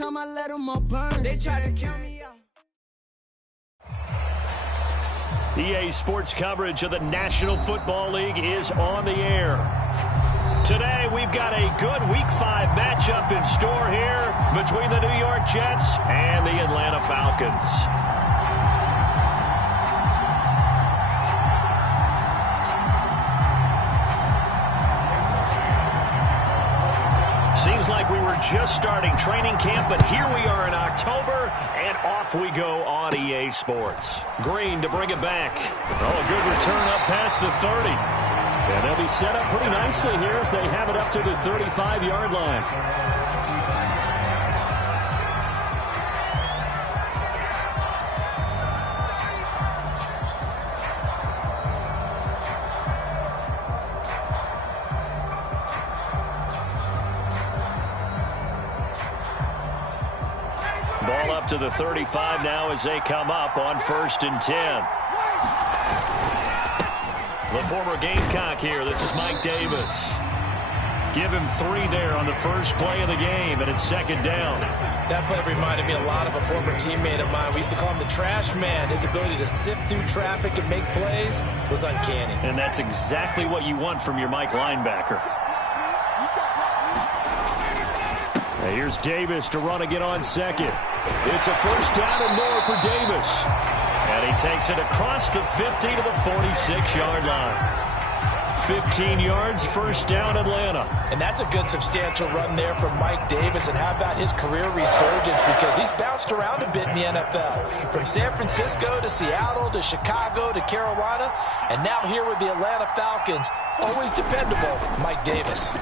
time I let them all burn. They tried to count me out. EA Sports coverage of the National Football League is on the air. Today, we've got a good Week 5 matchup in store here between the New York Jets and the Atlanta Falcons. Seems like we were just starting training camp, but here we are in October, and off we go on EA Sports. Green to bring it back. Oh, a good return up past the 30. And they'll be set up pretty nicely here as they have it up to the 35-yard line. Ball up to the 35 now as they come up on 1st and 10. The former Gamecock here. This is Mike Davis. Give him 3 there on the first play of the game, and it's 2nd down. That play reminded me a lot of a former teammate of mine. We used to call him the trash man. His ability to sift through traffic and make plays was uncanny. And that's exactly what you want from your Mike linebacker. Now here's Davis to run again on 2nd. It's a 1st down and more for Davis. And he takes it across the 50 to the 46-yard line. 15 yards, 1st down, Atlanta. And that's a good substantial run there from Mike Davis. And how about his career resurgence? Because he's bounced around a bit in the NFL. From San Francisco to Seattle to Chicago to Carolina. And now here with the Atlanta Falcons. Always dependable, Mike Davis.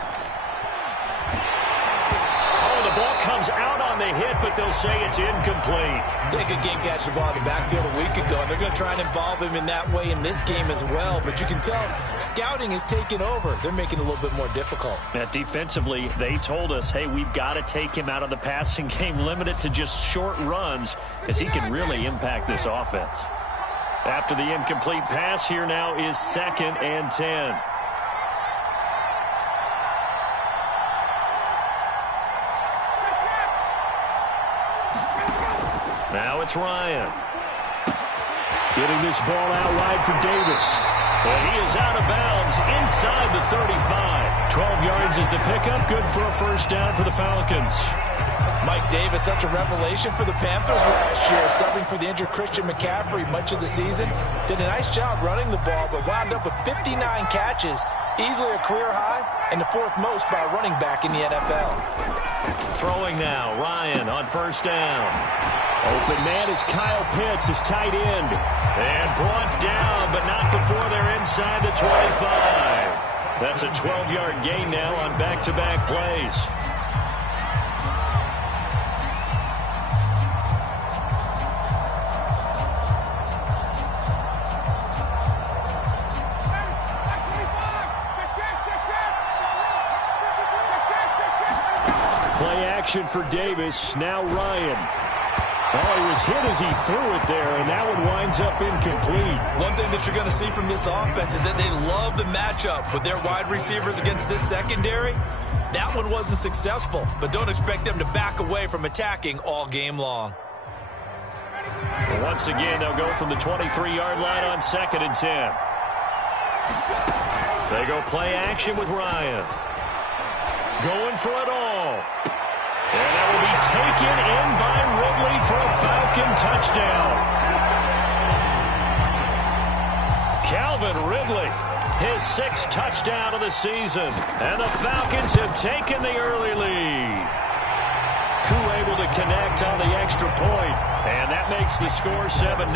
The ball comes out on the hit, but they'll say it's incomplete. They could game catch the ball in the backfield a week ago, and they're going to try and involve him in that way in this game as well. But you can tell scouting is taking over. They're making it a little bit more difficult. Defensively, they told us, hey, we've got to take him out of the passing game, limit it to just short runs, because he can really impact this offense. After the incomplete pass, here now is 2nd and 10. Now it's Ryan. Getting this ball out wide for Davis. And he is out of bounds inside the 35. 12 yards is the pickup. Good for a 1st down for the Falcons. Mike Davis, such a revelation for the Panthers last year, subbing for the injured Christian McCaffrey much of the season. Did a nice job running the ball, but wound up with 59 catches, easily a career high, and the 4th most by a running back in the NFL. Throwing now, Ryan on 1st down. Open man is Kyle Pitts, his tight end. And brought down, but not before they're inside the 25. That's a 12-yard gain now on back-to-back plays. Play action for Davis. Now Ryan. Oh, he was hit as he threw it there, and that one winds up incomplete. One thing that you're going to see from this offense is that they love the matchup with their wide receivers against this secondary. That one wasn't successful, but don't expect them to back away from attacking all game long. Well, once again, they'll go from the 23-yard line on 2nd and 10. They go play action with Ryan. Going for it all. And that will be taken in by Ridley for a Falcon touchdown. Calvin Ridley, his 6th touchdown of the season. And the Falcons have taken the early lead. Koo able to connect on the extra point. And that makes the score 7-0.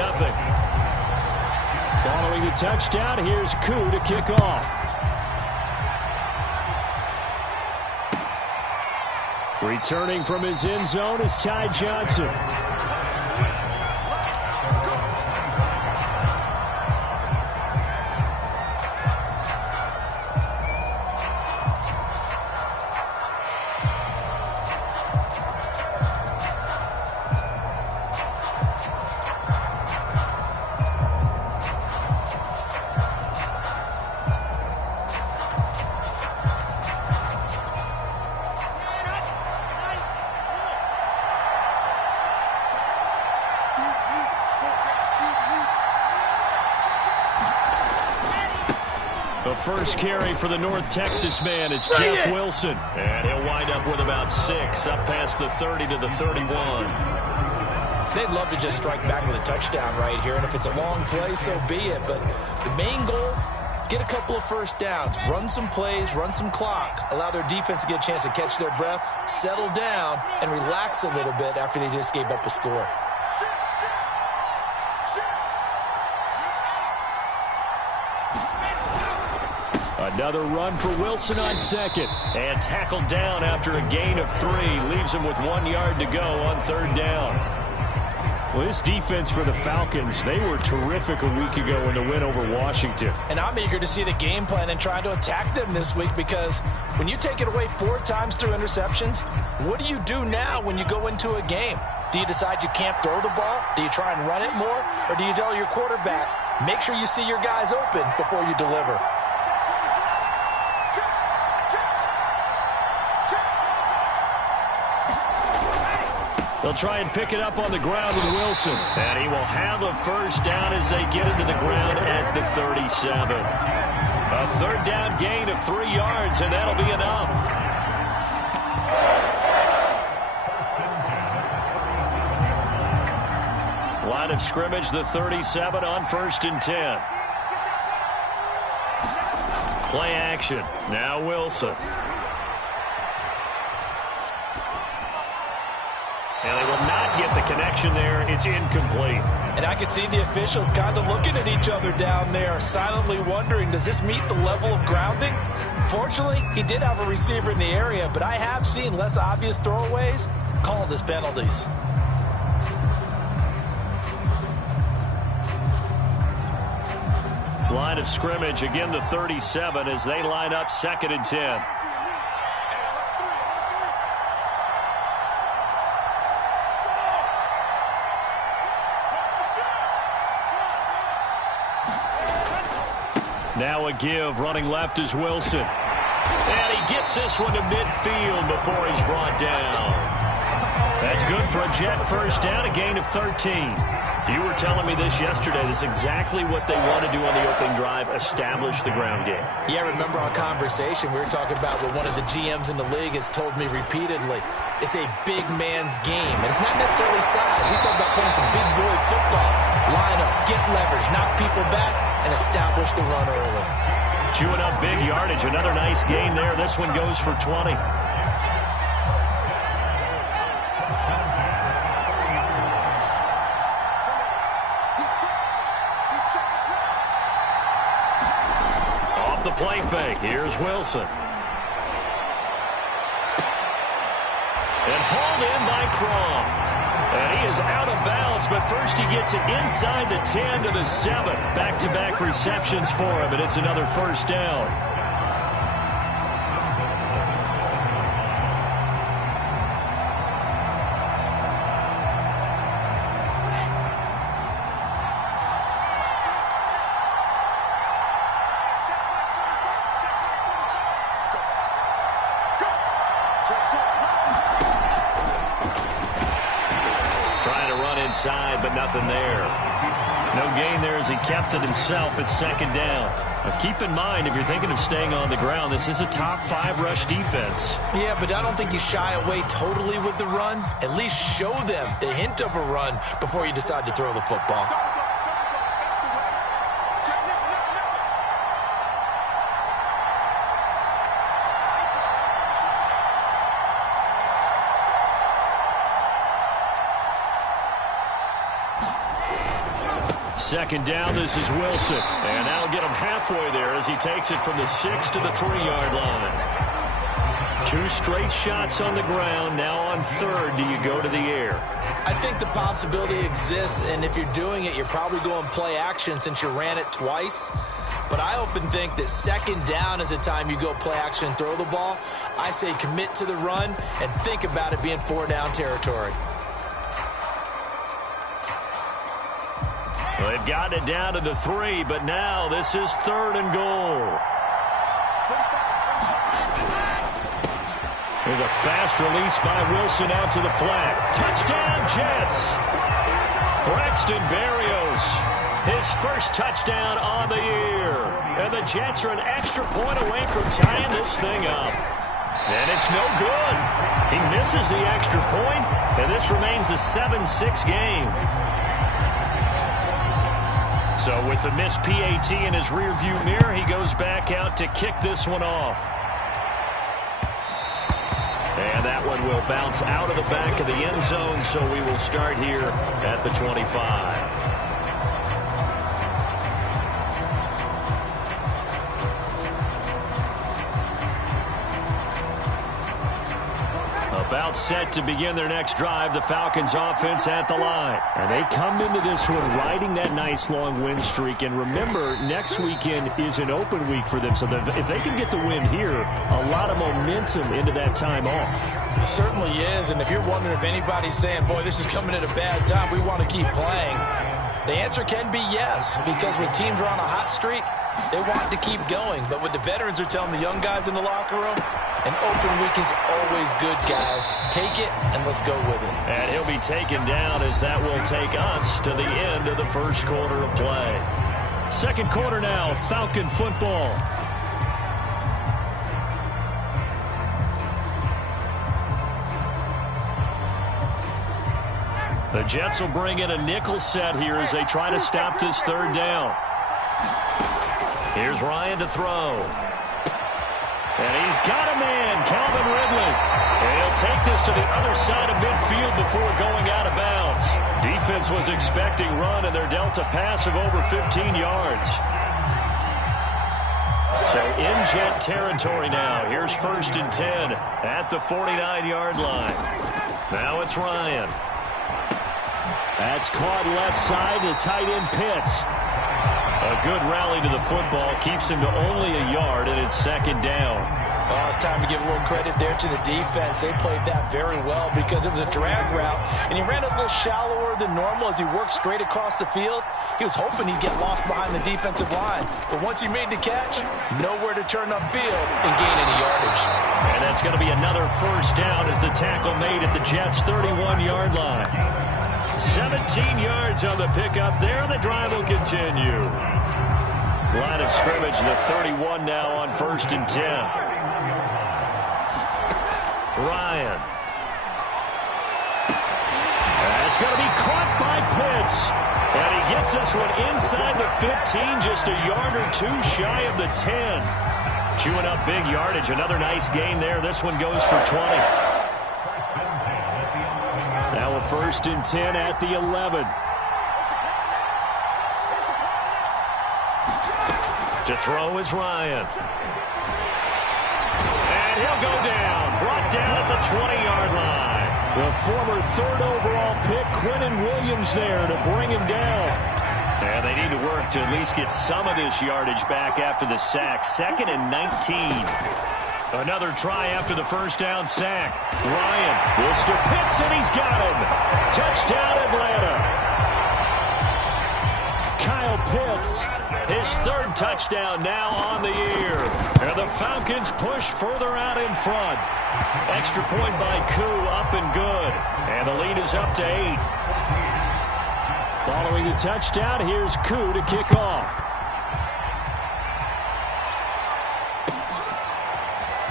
Following the touchdown, here's Koo to kick off. Returning from his end zone is Ty Johnson. first carry for the North Texas man. It's Jeff Wilson. And he'll wind up with about 6, up past the 30 to the 31. They'd love to just strike back with a touchdown right here, and if it's a long play, so be it. But the main goal, get a couple of first downs, run some plays, run some clock, allow their defense to get a chance to catch their breath, settle down, and relax a little bit after they just gave up a score. Another run for Wilson on second. And tackled down after a gain of 3. Leaves him with 1 yard to go on third down. Well, this defense for the Falcons, they were terrific a week ago in the win over Washington. And I'm eager to see the game plan and try to attack them this week, because when you take it away 4 times through interceptions, what do you do now when you go into a game? Do you decide you can't throw the ball? Do you try and run it more? Or do you tell your quarterback, make sure you see your guys open before you deliver? They'll try and pick it up on the ground with Wilson. And he will have a first down as they get into the ground at the 37. A third down gain of 3 yards, and that'll be enough. Line of scrimmage, the 37 on 1st and 10. Play action. Now Wilson. And they will not get the connection there. It's incomplete. And I can see the officials kind of looking at each other down there, silently wondering, does this meet the level of grounding? Fortunately, he did have a receiver in the area, but I have seen less obvious throwaways called as penalties. Line of scrimmage, again the 37 as they line up 2nd and 10. Now a give, running left is Wilson. And he gets this one to midfield before he's brought down. That's good for a Jet first down, a gain of 13. You were telling me this yesterday. This is exactly what they want to do on the opening drive, establish the ground game. Yeah, remember our conversation. We were talking about what one of the GMs in the league has told me repeatedly. It's a big man's game, and it's not necessarily size. He's talking about playing some big boy football. Line up, get leverage, knock people back, and establish the run early. Chewing up big yardage. Another nice gain there. This one goes for 20. Off the play fake. Here's Wilson. And hauled in by Croft. And he is out of bounds, but first he gets it inside the 10 to the 7. Back-to-back receptions for him, and it's another first down. But nothing there. No gain there as he kept it himself at 2nd down. Now keep in mind, if you're thinking of staying on the ground, this is a top 5 rush defense. Yeah, but I don't think you shy away totally with the run. At least show them the hint of a run before you decide to throw the football. Second down, this is Wilson. And that'll get him halfway there as he takes it from the 6 to the 3-yard line. 2 straight shots on the ground. Now on 3rd, do you go to the air? I think the possibility exists, and if you're doing it, you're probably going play action since you ran it twice. But I often think that 2nd down is a time you go play action and throw the ball. I say commit to the run and think about it being 4-down territory. Well, they've gotten it down to the 3, but now this is 3rd and goal. There's a fast release by Wilson out to the flat. Touchdown, Jets! Braxton Berrios his first touchdown on the year. And the Jets are an extra point away from tying this thing up. And it's no good. He misses the extra point, and this remains a 7-6 game. So with the missed PAT in his rearview mirror, he goes back out to kick this one off. And that one will bounce out of the back of the end zone, so we will start here at the 25. About set to begin their next drive, the Falcons offense at the line. And they come into this one riding that nice long win streak. And remember, next weekend is an open week for them. So if they can get the win here, a lot of momentum into that time off. It certainly is. And if you're wondering if anybody's saying, boy, this is coming at a bad time, we want to keep playing, the answer can be yes. Because when teams are on a hot streak, they want to keep going. But what the veterans are telling the young guys in the locker room, an open week is always good, guys. Take it, and let's go with it. And he'll be taken down as that will take us to the end of the first quarter of play. Second quarter now, Falcon football. The Jets will bring in a nickel set here as they try to stop this third down. Here's Ryan to throw. And he's got a man, Calvin Ridley. And he'll take this to the other side of midfield before going out of bounds. Defense was expecting run, and they're dealt a pass of over 15 yards. So in Jet territory now. Here's 1st and 10 at the 49-yard line. Now it's Ryan. That's caught left side to tight end Pitts. A good rally to the football keeps him to only a yard, and it's 2nd down. Well, it's time to give a little credit there to the defense. They played that very well because it was a drag route, and he ran a little shallower than normal as he worked straight across the field. He was hoping he'd get lost behind the defensive line, but once he made the catch, nowhere to turn upfield and gain any yardage. And that's going to be another 1st down as the tackle made at the Jets' 31-yard line. 17 yards on the pickup there. The drive will continue. Line of scrimmage, the 31 now on 1st and 10. Ryan. That's going to be caught by Pitts. And he gets this one inside the 15, just a yard or two shy of the 10. Chewing up big yardage. Another nice gain there. This one goes for 20. Now a 1st and 10 at the 11. To throw is Ryan. And he'll go down. Brought down at the 20-yard line. The former 3rd overall pick, Quinnen Williams, there to bring him down. And they need to work to at least get some of this yardage back after the sack. 2nd and 19. Another try after the 1st down sack. Ryan, Mr. Pitts, and he's got him. Touchdown, Atlanta. Kyle Pitts, his 3rd touchdown now on the year. And the Falcons push further out in front. Extra point by Koo, up and good. And the lead is up to 8. Following the touchdown, here's Koo to kick off.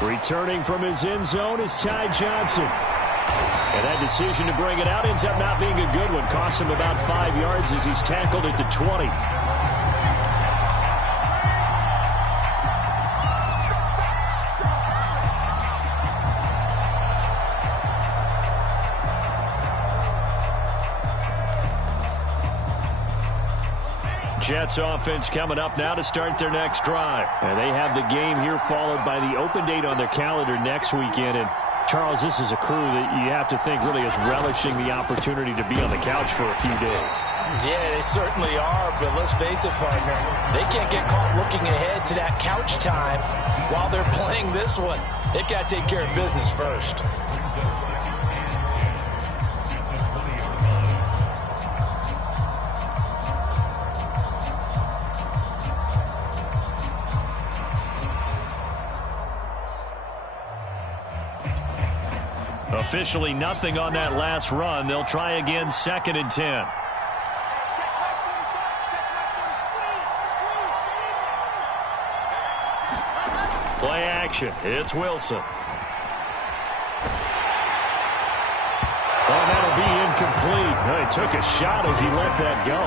Returning from his end zone is Ty Johnson. And that decision to bring it out ends up not being a good one. Costs him about 5 yards as he's tackled at the 20. Jets offense coming up now to start their next drive. And they have the game here followed by the open date on their calendar next weekend. And Charles, this is a crew that you have to think really is relishing the opportunity to be on the couch for a few days. Yeah, they certainly are, but let's face it, partner, they can't get caught looking ahead to that couch time while they're playing this one. They've got to take care of business first. Officially nothing on that last run. They'll try again, 2nd and 10. Play action. It's Wilson. Oh, that'll be incomplete. He took a shot as he let that go.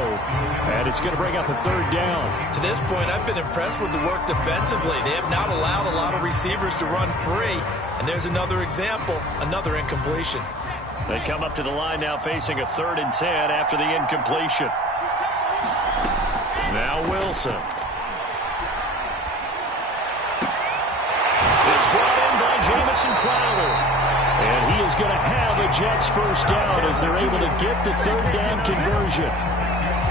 And it's going to bring up a third down. To this point, I've been impressed with the work defensively. They have not allowed a lot of receivers to run free. And there's another example, another incompletion. They come up to the line now facing a 3rd and 10 after the incompletion. Now Wilson. It's brought in by Jamison Crowder. And he is going to have a Jets first down as they're able to get the 3rd down conversion.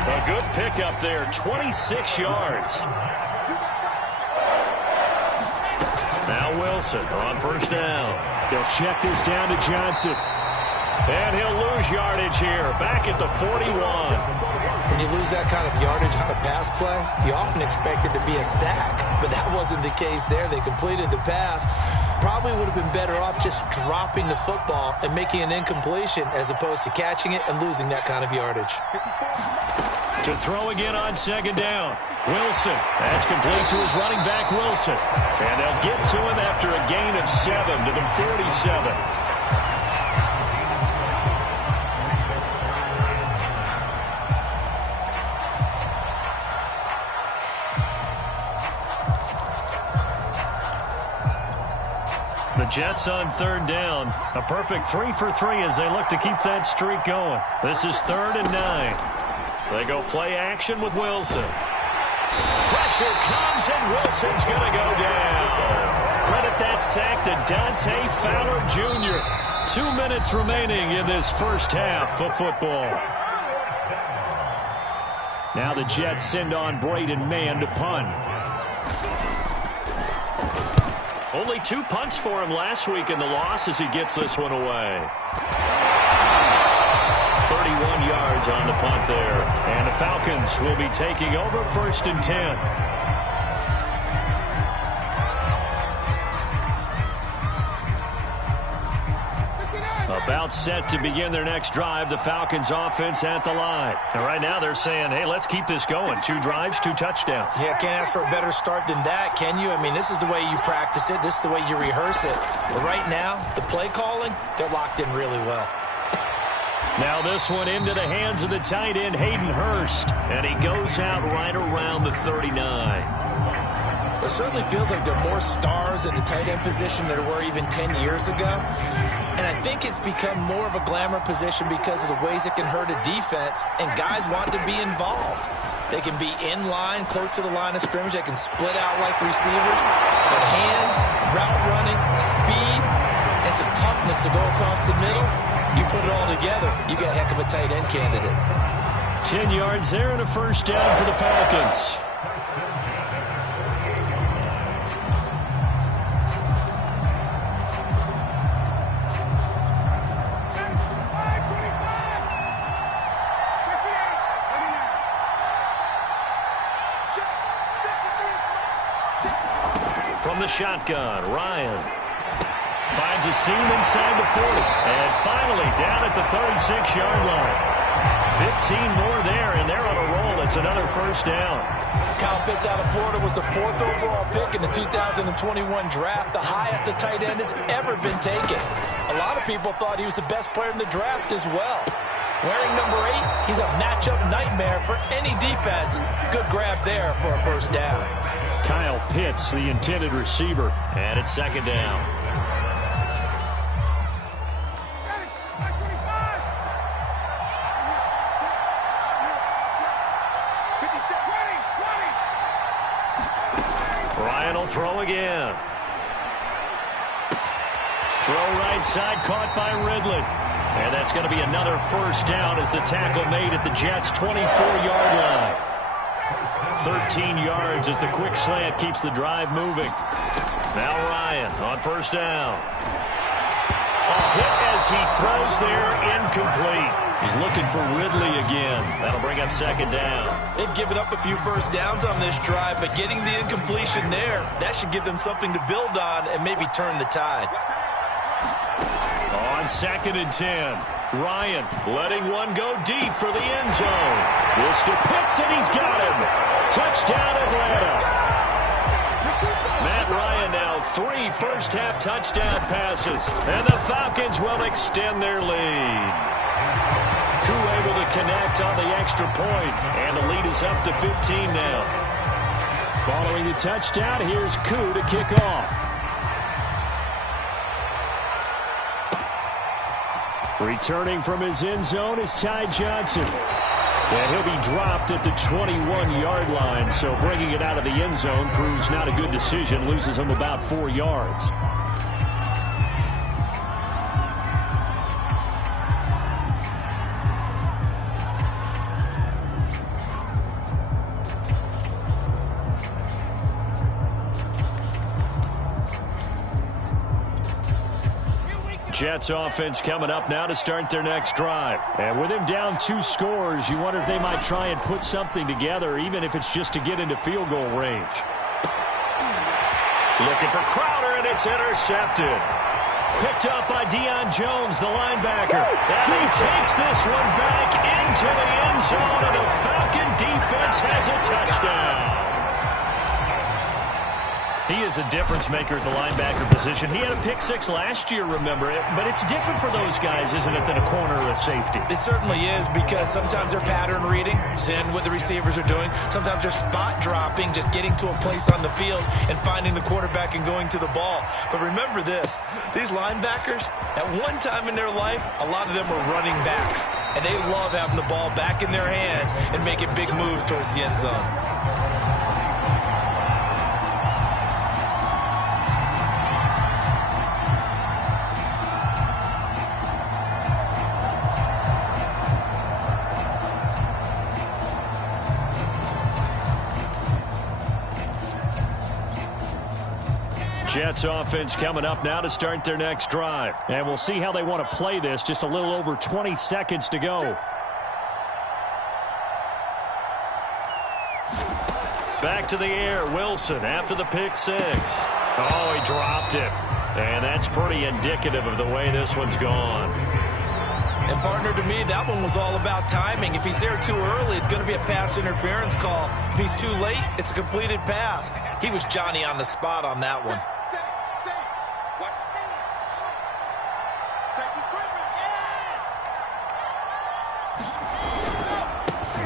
A good pickup there, 26 yards. Now Wilson on first down. They'll check this down to Johnson. And he'll lose yardage here, back at the 41. When you lose that kind of yardage on a pass play, you often expect it to be a sack. But that wasn't the case there. They completed the pass. Probably would have been better off just dropping the football and making an incompletion as opposed to catching it and losing that kind of yardage. To throw again on 2nd down. Wilson. That's complete to his running back, Wilson. And they'll get to him after a gain of 7 to the 47. The Jets on 3rd down. A perfect 3 for 3 as they look to keep that streak going. This is 3rd and 9. They go play action with Wilson. Pressure comes and Wilson's going to go down. Credit that sack to Dante Fowler Jr. 2 minutes remaining in this first half of football. Now the Jets send on Braden Mann to punt. Only 2 punts for him last week in the loss as he gets this one away. 31 yards on the punt there. And the Falcons will be taking over 1st and 10. About set to begin their next drive. The Falcons offense at the line. And right now they're saying, hey, let's keep this going. 2 drives, 2 touchdowns. Yeah, can't ask for a better start than that, can you? I mean, this is the way you practice it. This is the way you rehearse it. But right now, the play calling, they're locked in really well. Now this one into the hands of the tight end, Hayden Hurst. And he goes out right around the 39. It certainly feels like there are more stars at the tight end position than there were even 10 years ago. And I think it's become more of a glamour position because of the ways it can hurt a defense, and guys want to be involved. They can be in line, close to the line of scrimmage. They can split out like receivers. But hands, route running, speed, and some toughness to go across the middle, you put it all together, you got a heck of a tight end candidate. 10 yards there and a first down for the Falcons. From the shotgun, Ryan finds a seam inside the 40. And finally down at the 36-yard line. 15 more there, and they're on a roll. It's another first down. Kyle Pitts out of Florida was the 4th overall pick in the 2021 draft, the highest a tight end has ever been taken. A lot of people thought he was the best player in the draft as well. Wearing number 8, he's a matchup nightmare for any defense. Good grab there for a first down. Kyle Pitts, the intended receiver, and it's 2nd down. Ryan will throw again. Throw right side, caught by Ridley. And that's going to be another first down as the tackle made at the Jets' 24-yard line. 13 yards as the quick slant keeps the drive moving. Now Ryan on first down. A hit as he throws there, incomplete. He's looking for Ridley again. That'll bring up 2nd down. They've given up a few first downs on this drive, but getting the incompletion there, that should give them something to build on and maybe turn the tide. On 2nd and 10. Ryan letting one go deep for the end zone. This to Pitts, and he's got him. Touchdown, Atlanta. Matt Ryan now 3 first-half touchdown passes. And the Falcons will extend their lead. Koo able to connect on the extra point, and the lead is up to 15 now. Following the touchdown, here's Koo to kick off. Returning from his end zone is Ty Johnson. And he'll be dropped at the 21-yard line, so bringing it out of the end zone proves not a good decision, loses him about 4 yards. Jets offense coming up now to start their next drive. And with him down 2 scores, you wonder if they might try and put something together, even if it's just to get into field goal range. Looking for Crowder, and it's intercepted. Picked up by Deion Jones, the linebacker. And he takes this one back into the end zone, and the Falcon defense has a touchdown. He is a difference maker at the linebacker position. He had a pick 6 last year, remember it. But it's different for those guys, isn't it, than a corner or a safety? It certainly is, because sometimes they're pattern reading, seeing what the receivers are doing. Sometimes they're spot dropping, just getting to a place on the field and finding the quarterback and going to the ball. But remember this, these linebackers, at one time in their life, a lot of them were running backs. And they love having the ball back in their hands and making big moves towards the end zone. Jets offense coming up now to start their next drive. And we'll see how they want to play this. Just a little over 20 seconds to go. Back to the air, Wilson after the pick 6. Oh, he dropped it. And that's pretty indicative of the way this one's gone. And, partner, to me, that one was all about timing. If he's there too early, it's going to be a pass interference call. If he's too late, it's a completed pass. He was Johnny on the spot on that one.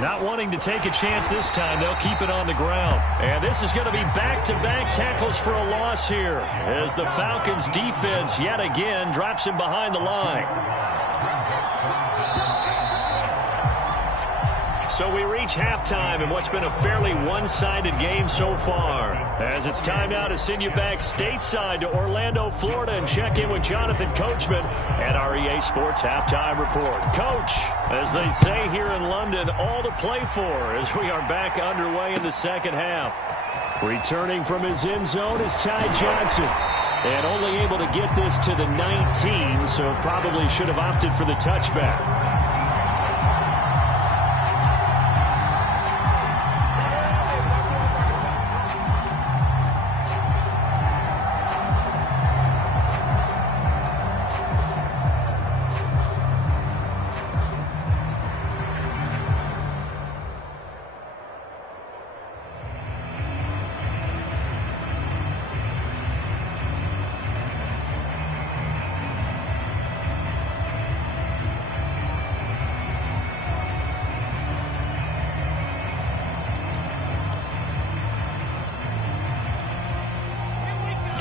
Not wanting to take a chance this time, they'll keep it on the ground. And this is going to be back-to-back tackles for a loss here, as the Falcons defense yet again drops him behind the line. So we reach halftime in what's been a fairly one-sided game so far. As it's time now to send you back stateside to Orlando, Florida, and check in with Jonathan Coachman at our EA Sports Halftime Report. Coach, as they say here in London, all to play for as we are back underway in the second half. Returning from his end zone is Ty Johnson. And only able to get this to the 19, so probably should have opted for the touchback.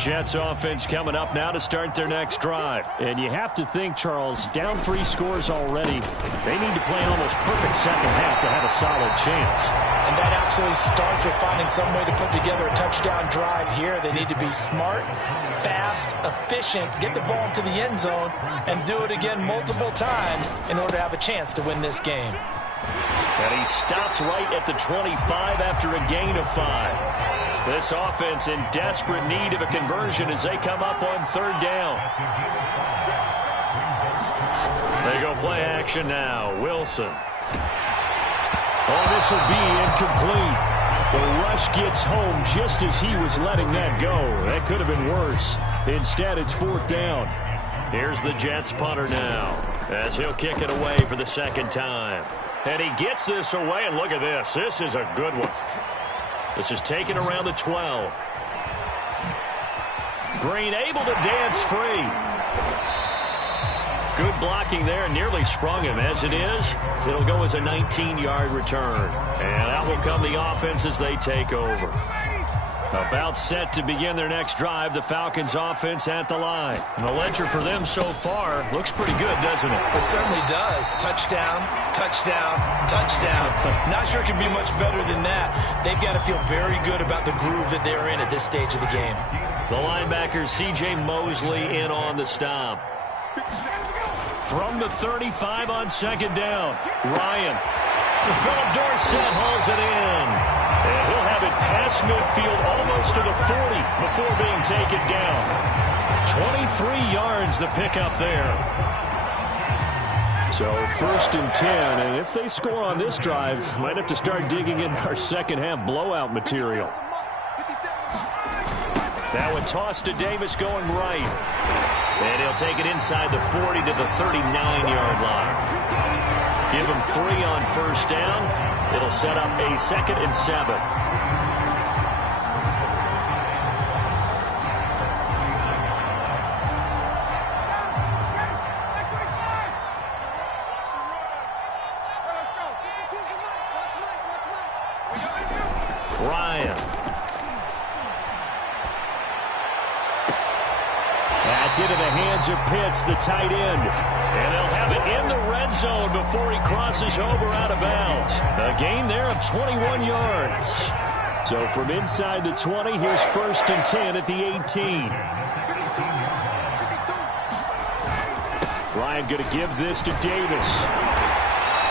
Jets offense coming up now to start their next drive. And you have to think, Charles, down 3 scores already. They need to play an almost perfect second half to have a solid chance. And that absolutely starts with finding some way to put together a touchdown drive here. They need to be smart, fast, efficient, get the ball into the end zone, and do it again multiple times in order to have a chance to win this game. And he stopped right at the 25 after a gain of 5. This offense in desperate need of a conversion as they come up on 3rd down. They go play action now. Wilson. Oh, this will be incomplete. The rush gets home just as he was letting that go. That could have been worse. Instead, it's 4th down. Here's the Jets punter now as he'll kick it away for the second time. And he gets this away, and look at this. This is a good one. This is taken around the 12. Green able to dance free. Good blocking there, nearly sprung him. As it is, it'll go as a 19-yard return. And out will come the offense as they take over. About set to begin their next drive, the Falcons offense at the line. And the ledger for them so far looks pretty good, doesn't it? It certainly does. Touchdown, touchdown, touchdown. Not sure it can be much better than that. They've got to feel very good about the groove that they're in at this stage of the game. The linebacker, C.J. Mosley, in on the stop. From the 35 on second down, Ryan. Philip Dorsett hauls it in. And he'll have it past midfield almost to the 40 before being taken down. 23 yards the pickup there. So 1st and 10, and if they score on this drive, might have to start digging in our second half blowout material. That one tossed to Davis going right. And he'll take it inside the 40 to the 39-yard line. Give him 3 on first down. It'll set up a 2nd and 7. Ryan. That's into the hands of Pitts, the tight end. And they'll have it in the red zone before he crosses over out of bounds. A gain there of 21 yards. So from inside the 20, here's 1st and 10 at the 18. Ryan going to give this to Davis.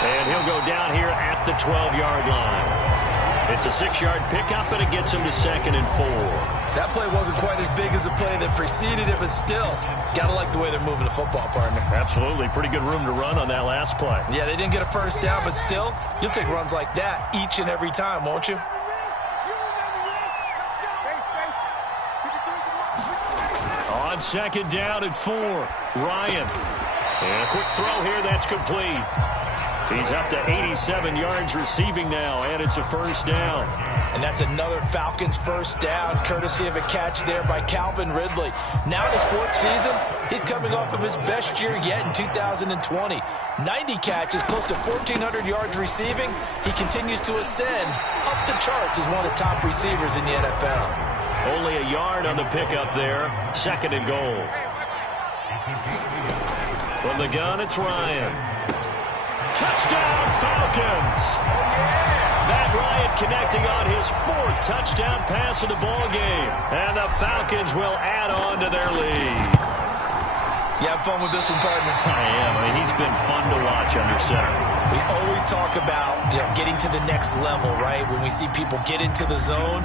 And he'll go down here at the 12-yard line. It's a 6-yard pickup, and it gets him to 2nd and 4. That play wasn't quite as big as the play that preceded it, but still, got to like the way they're moving the football, partner. Absolutely. Pretty good room to run on that last play. Yeah, they didn't get a first down, but still, you'll take runs like that each and every time, won't you? On 2nd down and 4, Ryan. And a quick throw here, that's complete. He's up to 87 yards receiving now, and it's a first down. And that's another Falcons first down, courtesy of a catch there by Calvin Ridley. Now in his 4th season, he's coming off of his best year yet in 2020. 90 catches, close to 1,400 yards receiving. He continues to ascend up the charts as one of the top receivers in the NFL. Only a yard on the pickup there, 2nd and goal. From the gun, it's Ryan. Touchdown, Falcons! Matt Ryan connecting on his 4th touchdown pass of the ball game. And the Falcons will add on to their lead. You have fun with this one, partner? I am. I mean, he's been fun to watch under center. We always talk about, getting to the next level, right? When we see people get into the zone,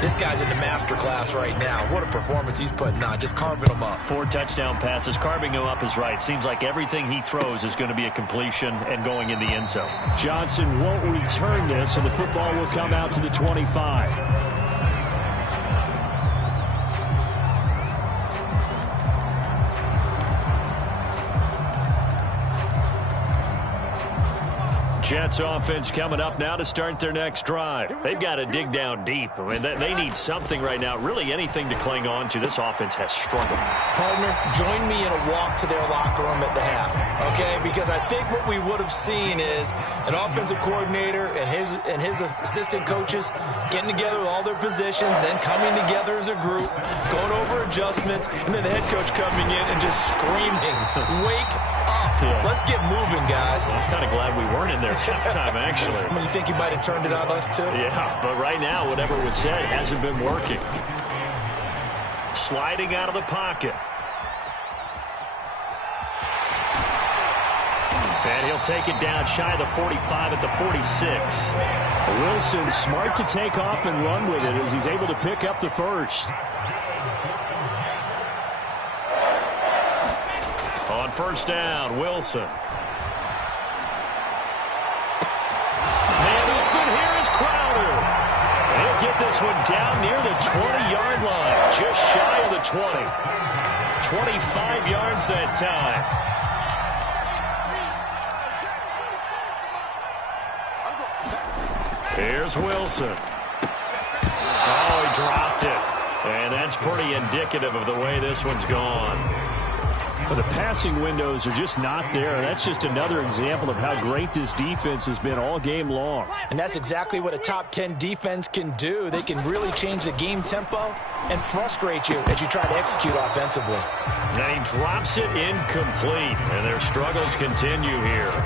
this guy's in the master class right now. What a performance he's putting on, just carving them up. 4 touchdown passes, carving him up is right. Seems like everything he throws is going to be a completion and going in the end zone. Johnson won't return this, and the football will come out to the 25. Jets offense coming up now to start their next drive. They've got to dig down deep. I mean, they need something right now, really anything to cling on to. This offense has struggled. Partner, join me in a walk to their locker room at the half, okay? Because I think what we would have seen is an offensive coordinator and his assistant coaches getting together with all their positions, then coming together as a group, going over adjustments, and then the head coach coming in and just screaming, wake up. Yeah. Let's get moving, guys. Well, I'm kind of glad we weren't in there halftime, actually. I mean, you think he might have turned it on us, too? Yeah, but right now, whatever was said hasn't been working. Sliding out of the pocket. And he'll take it down shy of the 45 at the 46. Wilson smart to take off and run with it as he's able to pick up the first. On first down, Wilson. Man open, here is Crowder. He'll get this one down near the 20-yard line, just shy of the 20. 25 yards that time. Here's Wilson. Oh, he dropped it. And that's pretty indicative of the way this one's gone. Well, the passing windows are just not there. That's just another example of how great this defense has been all game long. And that's exactly what a top 10 defense can do. They can really change the game tempo and frustrate you as you try to execute offensively. And he drops it incomplete, and their struggles continue here.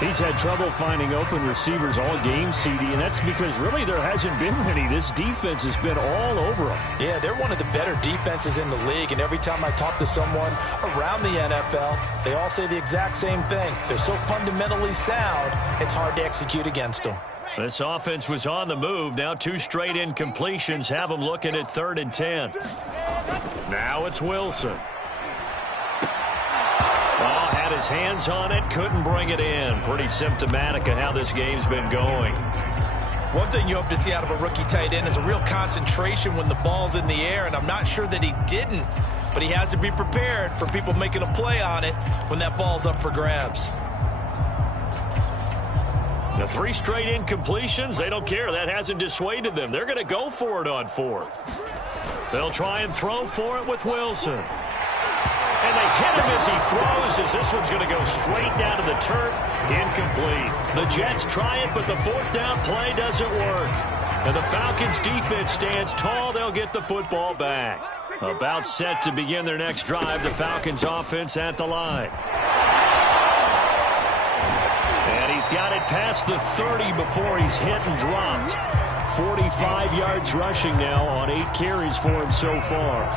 He's had trouble finding open receivers all game, CD, and that's because really there hasn't been many. This defense has been all over them. Yeah, they're one of the better defenses in the league, and every time I talk to someone around the NFL, they all say the exact same thing. They're so fundamentally sound, it's hard to execute against them. This offense was on the move. Now 2 straight incompletions have them looking at 3rd and 10. Now it's Wilson. Had his hands on it, couldn't bring it in. Pretty symptomatic of how this game's been going. One thing you hope to see out of a rookie tight end is a real concentration when the ball's in the air, and I'm not sure that he didn't, but he has to be prepared for people making a play on it when that ball's up for grabs. The 3 straight incompletions, they don't care. That hasn't dissuaded them. They're going to go for it on 4th. They'll try and throw for it with Wilson. And they hit him as he throws, as this one's going to go straight down to the turf. Incomplete. The Jets try it, but the 4th down play doesn't work. And the Falcons' defense stands tall. They'll get the football back. About set to begin their next drive. The Falcons' offense at the line. And he's got it past the 30 before he's hit and dropped. 45 yards rushing now on 8 carries for him so far.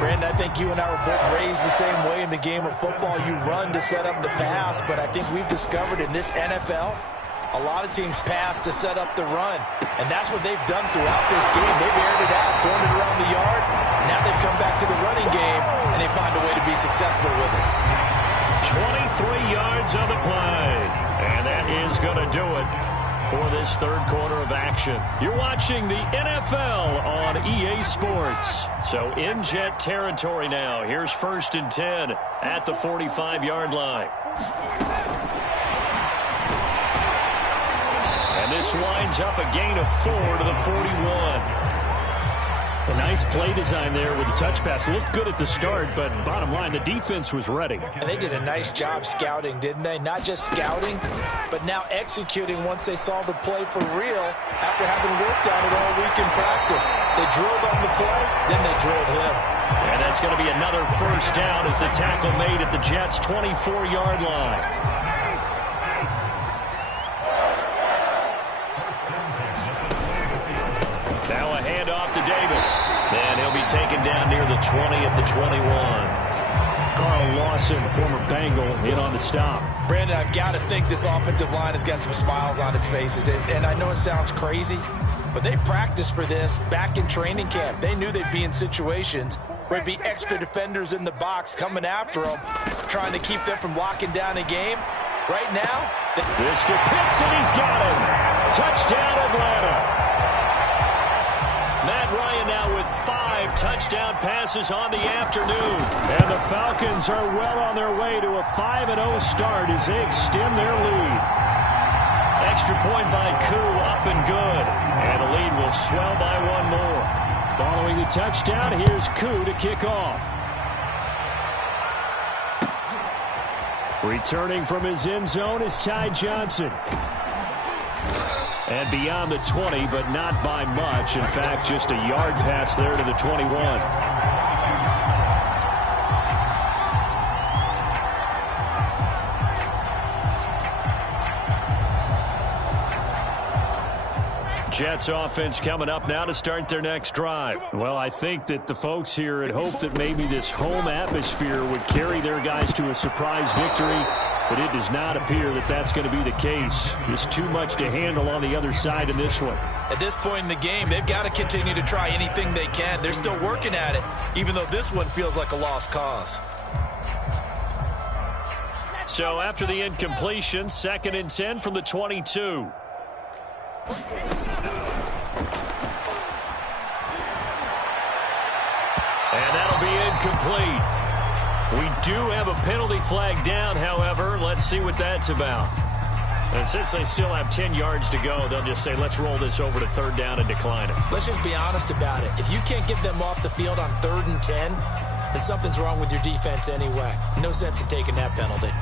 Brandon, I think you and I were both raised the same way in the game of football. You run to set up the pass, but I think we've discovered in this NFL, a lot of teams pass to set up the run. And that's what they've done throughout this game. They've aired it out, thrown it around the yard. Now they've come back to the running game, and they find a way to be successful with it. 23 yards on the play. And that is going to do it for this 3rd quarter of action. You're watching the NFL on EA Sports. So in Jet territory now. Here's 1st and 10 at the 45-yard line. And this winds up a gain of 4 to the 41. A nice play design there with the touch pass. Looked good at the start, but bottom line, the defense was ready. And they did a nice job scouting, didn't they? Not just scouting, but now executing once they saw the play for real after having worked on it all week in practice. They drilled on the play, then they drilled him. And that's going to be another 1st down as the tackle made at the Jets' 24-yard line. Now a handoff to Davis. And he'll be taken down near the 20 at the 21. Carl Lawson, former Bengal, in on the stop. Brandon, I've got to think this offensive line has got some smiles on its faces. And I know it sounds crazy, but they practiced for this back in training camp. They knew they'd be in situations where there'd be extra defenders in the box coming after them, trying to keep them from locking down a game. Right now, this to Pitts, and he's got him. Touchdown, Atlanta. Matt Ryan now with 5 touchdown passes on the afternoon. And the Falcons are well on their way to a 5-0 start as they extend their lead. Extra point by Koo, up and good. And the lead will swell by 1 more. Following the touchdown, here's Koo to kick off. Returning from his end zone is Ty Johnson. And beyond the 20, but not by much. In fact, just a yard pass there to the 21. Jets offense coming up now to start their next drive. Well, I think that the folks here had hoped that maybe this home atmosphere would carry their guys to a surprise victory. But it does not appear that that's going to be the case. There's too much to handle on the other side in this one. At this point in the game, they've got to continue to try anything they can. They're still working at it, even though this one feels like a lost cause. So after the incompletion, 2nd and 10 from the 22. And that'll be incomplete. We do have a penalty flag down, however. Let's see what that's about. And since they still have 10 yards to go, they'll just say, let's roll this over to third down and decline it. Let's just be honest about it. If you can't get them off the field on 3rd and 10, then something's wrong with your defense anyway. No sense in taking that penalty.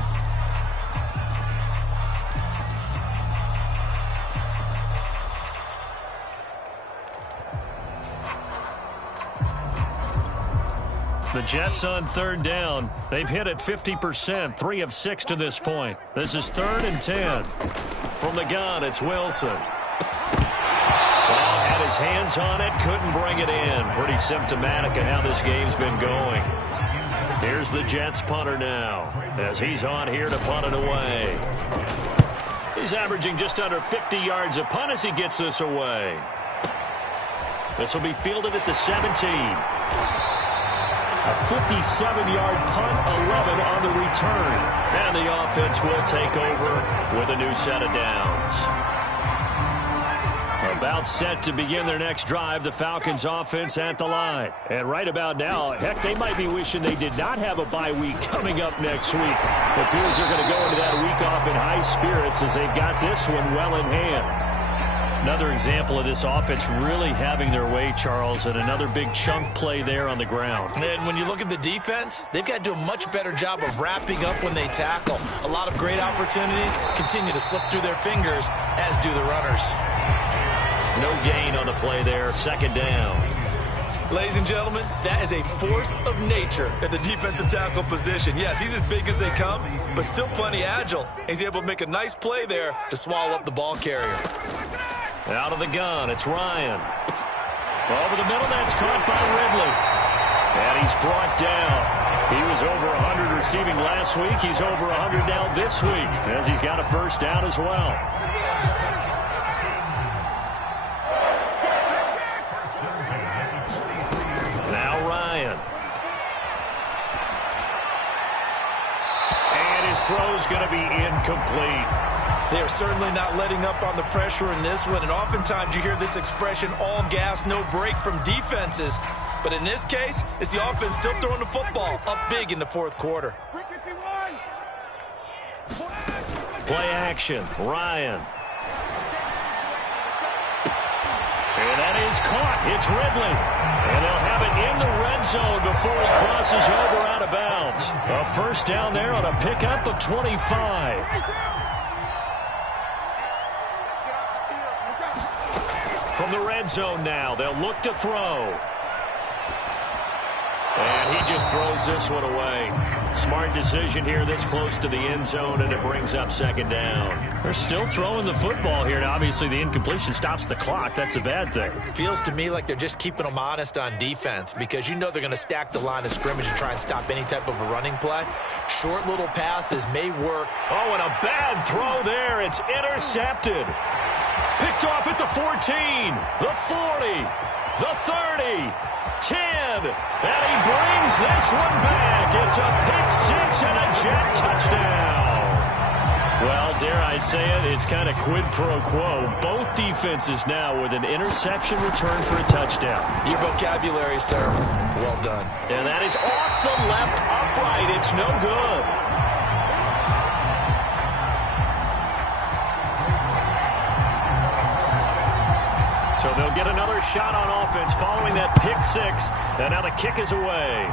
The Jets on 3rd down. They've hit it 50%, 3 of 6 to this point. This is 3rd and 10. From the gun, it's Wilson. Well, had his hands on it, couldn't bring it in. Pretty symptomatic of how this game's been going. Here's the Jets punter now, as he's on here to punt it away. He's averaging just under 50 yards a punt as he gets this away. This will be fielded at the 17. A 57-yard punt, 11 on the return. And the offense will take over with a new set of downs. About set to begin their next drive, the Falcons offense at the line. And right about now, heck, they might be wishing they did not have a bye week coming up next week. It appears they're going to go into that week off in high spirits as they've got this one well in hand. Another example of this offense really having their way, Charles, and another big chunk play there on the ground. And then when you look at the defense, they've got to do a much better job of wrapping up when they tackle. A lot of great opportunities continue to slip through their fingers, as do the runners. No gain on the play there, 2nd down. Ladies and gentlemen, that is a force of nature at the defensive tackle position. Yes, he's as big as they come, but still plenty agile. He's able to make a nice play there to swallow up the ball carrier. Out of the gun, it's Ryan. Over the middle, that's caught by Ridley. And he's brought down. He was over 100 receiving last week. He's over 100 now this week, as he's got a 1st down as well. Now Ryan. And his throw's going to be incomplete. They are certainly not letting up on the pressure in this one, and oftentimes you hear this expression, all gas, no break from defenses. But in this case, it's the offense still throwing the football up big in the 4th quarter. Play action, Ryan. And that is caught. It's Ridley. And they'll have it in the red zone before he crosses over out of bounds. A 1st down there on a pickup of 25. From the red zone now, they'll look to throw. And he just throws this one away. Smart decision here this close to the end zone, and it brings up 2nd down. They're still throwing the football here. Now, obviously, the incompletion stops the clock. That's a bad thing. Feels to me like they're just keeping them honest on defense because you know they're going to stack the line of scrimmage and try and stop any type of a running play. Short little passes may work. Oh, and a bad throw there. It's intercepted. Picked off at the 14, the 40, the 30, 10, and he brings this one back. It's a pick 6 and a Jet touchdown. Well, dare I say it, it's kind of quid pro quo. Both defenses now with an interception return for a touchdown. Your vocabulary, sir. Well done. And that is off the left upright. It's no good. So they'll get another shot on offense following that pick 6. And now the kick is away.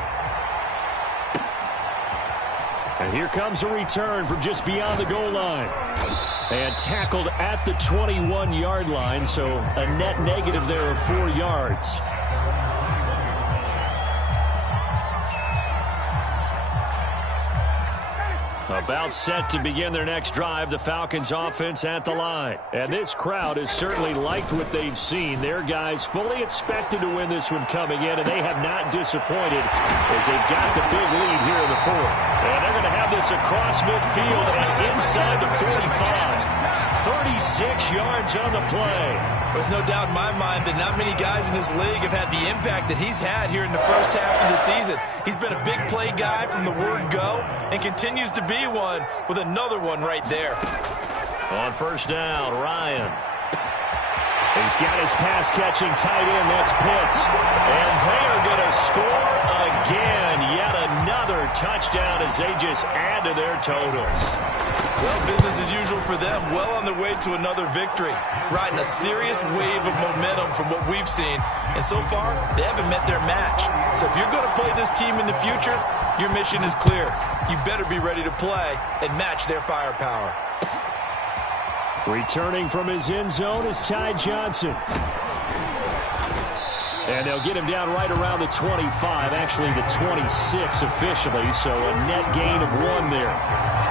And here comes a return from just beyond the goal line. And tackled at the 21-yard line, so a net negative there of 4 yards. About set to begin their next drive, the Falcons offense at the line. And this crowd has certainly liked what they've seen. Their guys fully expected to win this one coming in, and they have not disappointed as they've got the big lead here in the 4th. And they're going to have this across midfield and inside the 45. 36 yards on the play. There's no doubt in my mind that not many guys in this league have had the impact that he's had here in the first half of the season. He's been a big play guy from the word go and continues to be one with another one right there. On 1st down, Ryan. He's got his pass-catching tight end. That's Pitts. And they are going to score again. Yet another touchdown as they just add to their totals. Well, business as usual for them. Well on their way to another victory. Riding a serious wave of momentum from what we've seen. And so far, they haven't met their match. So if you're going to play this team in the future, your mission is clear. You better be ready to play and match their firepower. Returning from his end zone is Ty Johnson. And they'll get him down right around the 25, actually the 26 officially, so a net gain of 1 there.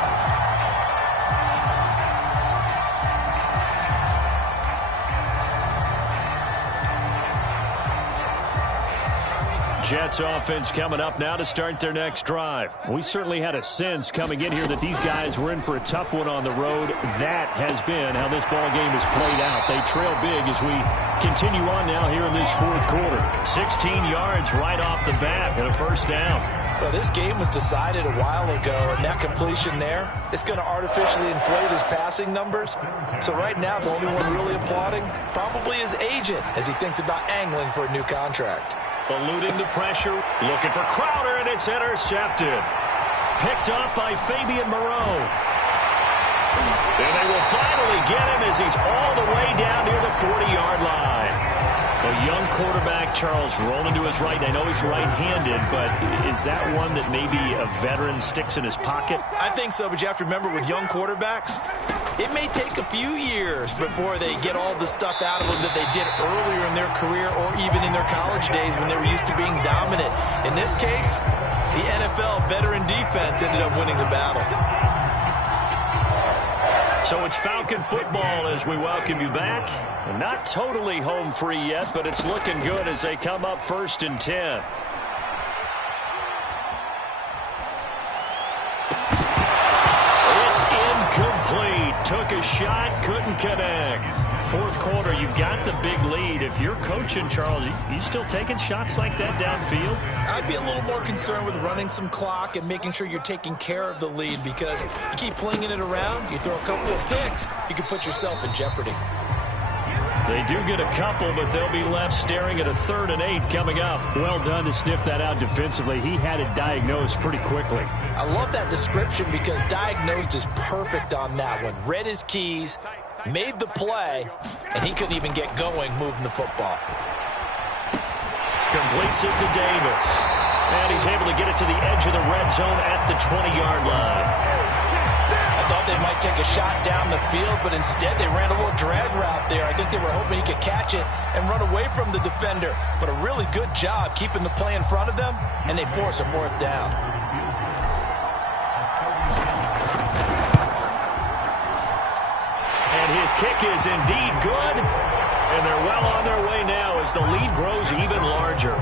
Jets offense coming up now to start their next drive. We certainly had a sense coming in here that these guys were in for a tough one on the road. That has been how this ball game has played out. They trail big as we continue on now here in this fourth quarter. 16 yards right off the bat and a first down. Well, this game was decided a while ago, and that completion there is going to artificially inflate his passing numbers. So right now, the only one really applauding probably his agent as he thinks about angling for a new contract. Eluding the pressure, looking for Crowder, and it's intercepted. Picked up by Fabian Moreau. And they will finally get him as he's all the way down near the 40-yard line. A young quarterback, Charles, rolling to his right. I know he's right-handed, but is that one that maybe a veteran sticks in his pocket? I think so, but you have to remember with young quarterbacks, it may take a few years before they get all the stuff out of them that they did earlier in their career or even in their college days when they were used to being dominant. In this case, the NFL veteran defense ended up winning the battle. So it's Falcon football as we welcome you back. Not totally home free yet, but it's looking good as they come up 1st and 10. It's incomplete. Took a shot, couldn't connect. Fourth quarter, you've got the big lead. If you're coaching, Charles, you still taking shots like that downfield? I'd be a little more concerned with running some clock and making sure you're taking care of the lead, because you keep flinging it around, you throw a couple of picks, you can put yourself in jeopardy. They do get a couple, but they'll be left staring at a 3rd and 8 coming up. Well done to sniff that out defensively. He had it diagnosed pretty quickly. I love that description because diagnosed is perfect on that one. Read his keys, made the play, and he couldn't even get going moving the football. Completes it to Davis. And he's able to get it to the edge of the red zone at the 20-yard line. I thought they might take a shot down the field, but instead they ran a little drag route there. I think they were hoping he could catch it and run away from the defender. But a really good job keeping the play in front of them, and they force a 4th down. And his kick is indeed good. And they're well on their way now as the lead grows even larger.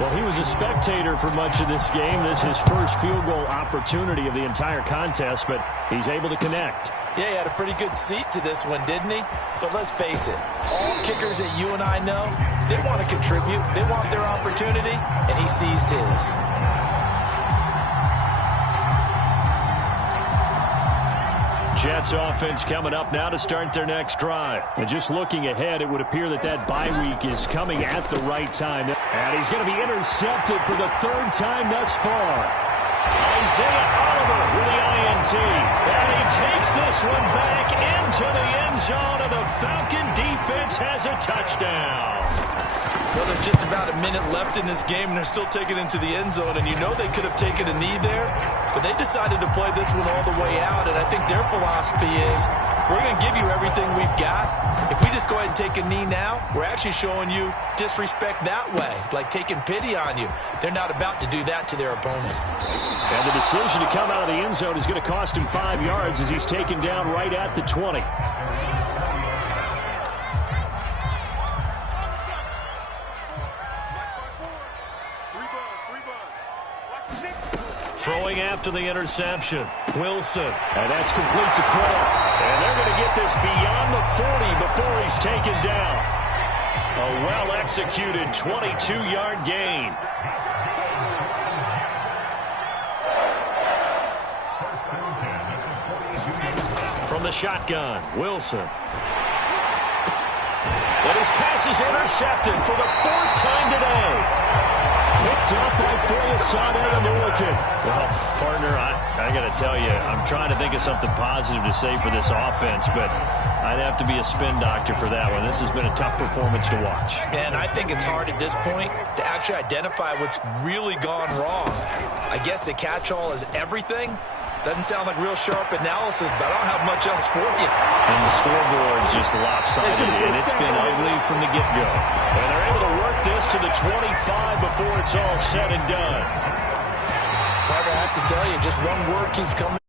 Well, he was a spectator for much of this game. This is his first field goal opportunity of the entire contest, but he's able to connect. Yeah, he had a pretty good seat to this one, didn't he? But let's face it, all kickers that you and I know, they want to contribute. They want their opportunity, and he seized his. Jets offense coming up now to start their next drive. And just looking ahead, it would appear that that bye week is coming at the right time. And he's going to be intercepted for the 3rd time thus far. Isaiah Oliver with the INT. And he takes this one back into the end zone, and the Falcon defense has a touchdown. Well, there's just about a minute left in this game, and they're still taking it into the end zone. And you know they could have taken a knee there, but they decided to play this one all the way out. And I think their philosophy is, we're going to give you everything we've got. If we just go ahead and take a knee now, we're actually showing you disrespect that way, like taking pity on you. They're not about to do that to their opponent. And the decision to come out of the end zone is going to cost him 5 yards as he's taken down right at the 20. Throwing after the interception, Wilson. And that's complete to Kraft. And they're going to get this beyond the 40 before he's taken down. A well-executed 22-yard gain. From the shotgun, Wilson. And his pass is intercepted for the 4th time today. Picked picked up by Foyesade and the Milliken. Well, partner, I got to tell you, I'm trying to think of something positive to say for this offense, but I'd have to be a spin doctor for that one. This has been a tough performance to watch. And I think it's hard at this point to actually identify what's really gone wrong. I guess the catch-all is everything. Doesn't sound like real sharp analysis, but I don't have much else for you. And the scoreboard just lopsided, and it's been ugly from the get-go. And they're able to work this to the 25 before it's all said and done. Partner, I have to tell you, just one word keeps coming.